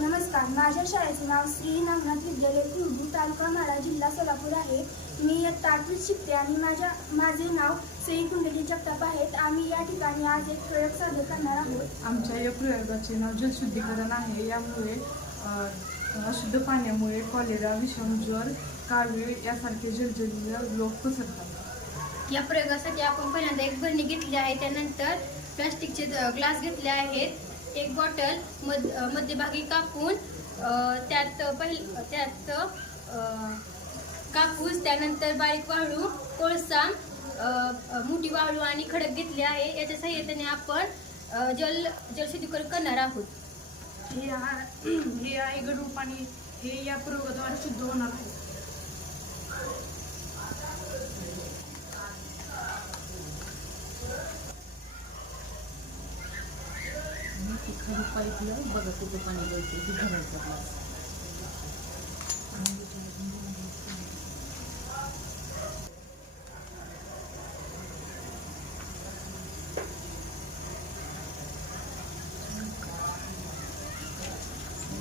नमस्कार, माझ्या शाळेचे नाव श्री नागनाथ विद्यालय कुंडू, तालुका माढा, जिल्हा सोलापूर आहे. मी इयत्ता 8वीत शिकते आणि माझे नाव सई कुंडली जगताप आहेत. आम्ही या ठिकाणी आज एक प्रयोग सादर करणार आहोत. आमच्या या प्रयोगाचे नाव जलशुद्धीकरण आहे. यामुळे अशुद्ध पाण्यामुळे कॉलेरा, विषमज्वर, कावीळ यासारखे जलजन्य रोग पसरतात. या प्रयोगासाठी आपण पहिल्यांदा एक बरणी घेतली आहे. त्यानंतर प्लास्टिकचे ग्लास घेतले आहेत. एक बॉटल मध्यभागी कापून त्यात कापूस, त्यानंतर बारीक वाळू, कोळसा, मोठी वाळू आणि खडक घेतले आहे. याच्या सहाय्याने आपण जलशुद्धीकरण करणार आहोत. हे आहे गढूळ पाणी. हे या प्रयोगाद्वारे शुद्ध होणार आहे. खाली पाईपला बघा कुठे पाणी गळते ते भरायचं ग्लास.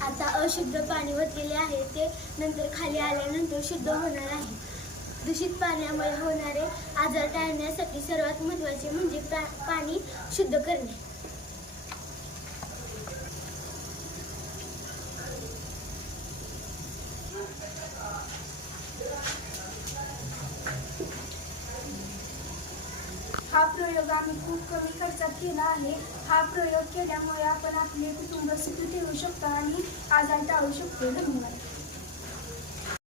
आता अशुद्ध पाणी ओतलेले आहे ते नंतर खाली आल्यानंतर शुद्ध होणार आहे. दूषित पाण्यामुळे होणारे आजार टाळण्यासाठी सर्वात महत्त्वाचे म्हणजे पाणी शुद्ध करणे. हा प्रयोग आम्ही खूप कमी खर्चात केला आहे. हा प्रयोग केल्यामुळे आपण आपले कुटुंब सुखी ठेवू शकतो आणि आजार टाळू शकतो. धन्यवाद.